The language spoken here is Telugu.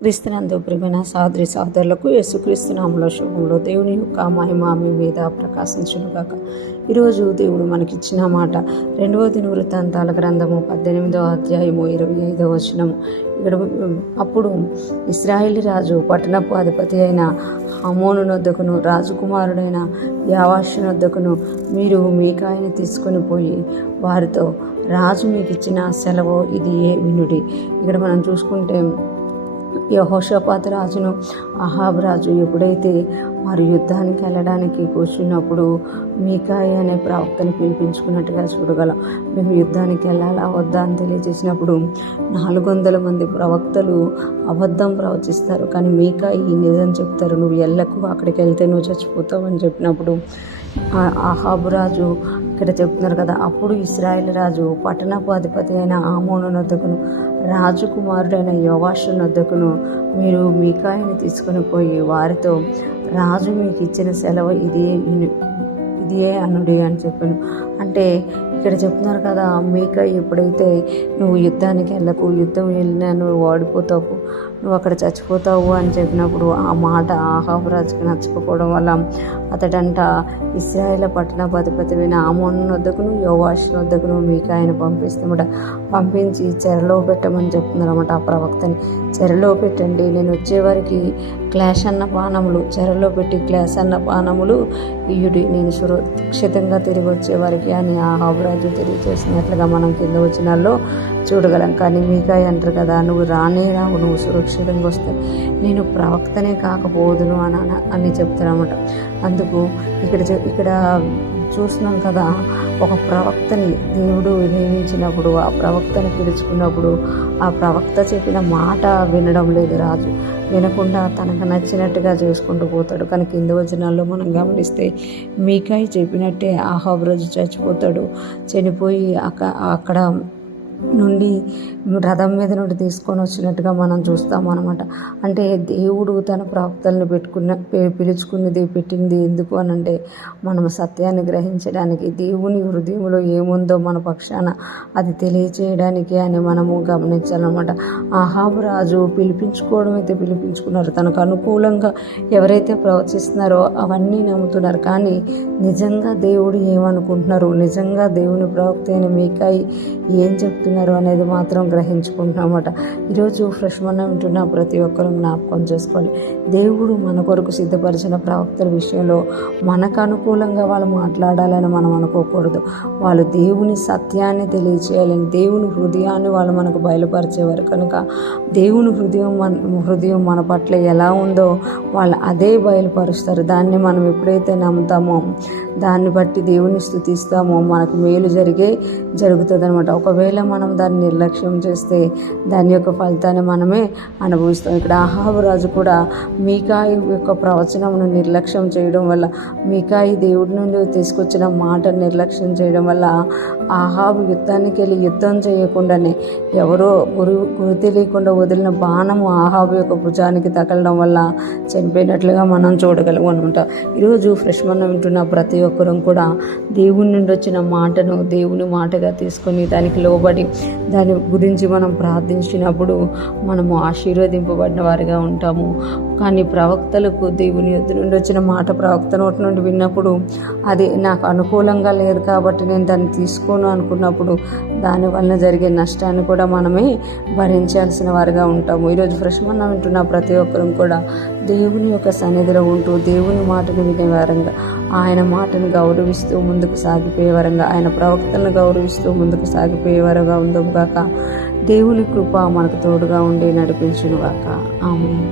క్రీస్తునందు ప్రియమైన సహోదరి సహోదరులకు యేసుక్రీస్తు నామములో శుభములు. దేవుని యొక్క మహిమ మీ మీద ప్రకాశించునుగాక. ఈరోజు దేవుడు మనకిచ్చిన మాట 2వ దినవృత్తాంతాల గ్రంథము 18వ అధ్యాయము 25వ వచనము. ఇక్కడ అప్పుడు ఇశ్రాయేలు రాజు పట్టణపు అధిపతి అయిన హమోను నొద్దకును రాజకుమారుడైన యావాషు నొద్దకును మీరు మీకాయని తీసుకొని పోయి వారితో రాజు మీకు ఇచ్చిన సెలవు ఇది ఏ వినుడి. ఇక్కడ మనం చూసుకుంటే యెహోషాపాతు రాజును అహాబ్ రాజు ఎప్పుడైతే వారు యుద్ధానికి వెళ్ళడానికి కూర్చున్నప్పుడు మీకాయ అనే ప్రవక్తను పిలిపించుకున్నట్టుగా చూడగలం. మేము యుద్ధానికి వెళ్ళాలా వద్దా అని తెలియజేసినప్పుడు 400 మంది ప్రవక్తలు అబద్ధం ప్రవచిస్తారు, కానీ మీకాయ నిజం చెప్తారు. నువ్వు వెళ్ళకు, అక్కడికి వెళ్తే నువ్వు చచ్చిపోతావు అని చెప్పినప్పుడు అహాబు రాజు ఇక్కడ చెప్తున్నారు కదా. అప్పుడు ఇశ్రాయేలు రాజు పట్టణపు అధిపతి అయిన ఆమోను నొద్దకును రాజకుమారుడైన యోవాషు నొద్దకును మీరు మీకాయని తీసుకొని పోయి వారితో రాజు మీకు ఇచ్చిన సెలవు ఇదే అనుడి అని చెప్పాను. అంటే ఇక్కడ చెప్తున్నారు కదా, మీకా ఎప్పుడైతే నువ్వు యుద్ధానికి వెళ్ళకు, యుద్ధం వెళ్ళినా నువ్వు ఓడిపోతావు, నువ్వు అక్కడ చచ్చిపోతావు అని చెప్పినప్పుడు ఆ మాట ఆహాబు రాజుకి నచ్చకపోవడం వల్ల అతడంట ఇశ్రాయేలు పట్టణపు అధిపతి ఆమోను వద్దకును యోవాషు వద్దకును మీకాయను పంపిస్తామట. పంపించి చెరలో పెట్టమని చెప్తున్నారు అన్నమాట. ఆ ప్రవక్తని చెరలో పెట్టండి, నేను వచ్చేవారికి క్లాష్ అన్న పానములు చెరలో పెట్టి క్లాష్ అన్న పానములు ఇయుడి, నేను సురక్షితంగా తిరిగి వచ్చేవారికి అని ఆహాబు రాజు తెలియజేసినట్లుగా మనం కింద వచనాల్లో చూడగలం. కానీ మీకాయ అంటారు కదా, నువ్వు రానే రావు, నువ్వు సురక్షితంగా వస్తావు, నేను ప్రవక్తనే కాకపోదును అని చెప్తారన్నమాట. అందుకు ఇక్కడ చూస్తున్నాం కదా, ఒక ప్రవక్తని దేవుడు నియమించినప్పుడు ఆ ప్రవక్తని పిలుచుకున్నప్పుడు ఆ ప్రవక్త చెప్పిన మాట వినడం లేదు రాజు. వినకుండా తనకు నచ్చినట్టుగా చేసుకుంటూ పోతాడు. కానీ కింద వచనాల్లో మనం గమనిస్తే మీకాయ చెప్పినట్టే అహాబు రాజు చచ్చిపోతాడు. చనిపోయి అక్కడ నుండి రథం మీద నుండి తీసుకొని వచ్చినట్టుగా మనం చూస్తాం అన్నమాట. అంటే దేవుడు తన ప్రవక్తలను పిలుచుకున్నది పెట్టింది ఎందుకు అని అంటే మనం సత్యాన్ని గ్రహించడానికి, దేవుని హృదయంలో ఏముందో మన పక్షాన అది తెలియచేయడానికి అని మనము గమనించాలన్నమాట. అహాబు రాజు పిలిపించుకోవడం అయితే పిలిపించుకున్నారు, తనకు అనుకూలంగా ఎవరైతే ప్రవచిస్తున్నారో అవన్నీ నమ్ముతున్నారు. కానీ నిజంగా దేవుడు ఏమనుకుంటున్నారు, నిజంగా దేవుని ప్రవక్త అయిన మీకాయి ఏం చెప్తున్నారు అనేది మాత్రం గ్రహించుకుంటున్నామట. ఈరోజు ఫ్రెష్ మనం వింటున్న ప్రతి ఒక్కరూ జ్ఞాపకం చేసుకోవాలి, దేవుడు మన కొరకు సిద్ధపరిచిన ప్రవక్తల విషయంలో మనకు అనుకూలంగా వాళ్ళు మాట్లాడాలని మనం అనుకోకూడదు. వాళ్ళు దేవుని సత్యాన్ని తెలియచేయాలని, దేవుని హృదయాన్ని వాళ్ళు మనకు బయలుపరిచేవారు కనుక దేవుని హృదయం మన పట్ల ఎలా ఉందో వాళ్ళు అదే బయలుపరుస్తారు. దాన్ని మనం ఎప్పుడైతే నమ్ముతామో దాన్ని బట్టి దేవుని స్తుతిస్తామో మనకు మేలు జరుగుతుంది అనమాట. ఒకవేళ మనం దాన్ని నిర్లక్ష్యం చేస్తే దాని యొక్క ఫలితాన్ని మనమే అనుభవిస్తాం. ఇక్కడ అహాబు రాజు కూడా మీకాయి యొక్క ప్రవచనమును నిర్లక్ష్యం చేయడం వల్ల, మీకాయి దేవుడి నుండి తీసుకొచ్చిన మాటను నిర్లక్ష్యం చేయడం వల్ల అహాబు యుద్ధానికి వెళ్ళి యుద్ధం చేయకుండానే ఎవరో గురి తెలియకుండా వదిలిన బాణము అహాబు యొక్క భుజానికి తగలడం వల్ల చనిపోయినట్లుగా మనం చూడగలం అనమాట. ఈరోజు ఫ్రెష్ మనం వింటున్న ప్రతి ఒక్కరూ కూడా దేవుని నుండి వచ్చిన మాటను దేవుని మాటగా తీసుకొని దానికి లోబడి దాని గురించి మనం ప్రార్థించినప్పుడు మనము ఆశీర్వదింపబడిన వారిగా ఉంటాము. కానీ ప్రవక్తలకు దేవుని యొద్ద నుండి వచ్చిన మాట ప్రవక్త నోటి నుండి విన్నప్పుడు అది నాకు అనుకూలంగా లేదు కాబట్టి నేను దాన్ని తీసుకోను అనుకున్నప్పుడు దానివల్ల జరిగే నష్టాన్ని కూడా మనమే భరించాల్సిన వారిగా ఉంటాము. ఈరోజు ఫ్రెష్ మనం వింటున్న ప్రతి ఒక్కరూ కూడా దేవుని యొక్క సన్నిధిలో ఉంటూ దేవుని మాటను వినేవారంగా, ఆయన మాటను గౌరవిస్తూ ముందుకు సాగిపోయేవారంగా, ఆయన ప్రవక్తలను గౌరవిస్తూ ముందుకు సాగిపోయేవారుగా ఉందాం గాక. దేవుని కృప మనకు తోడుగా ఉండి నడిపించును గాక. ఆమేన్.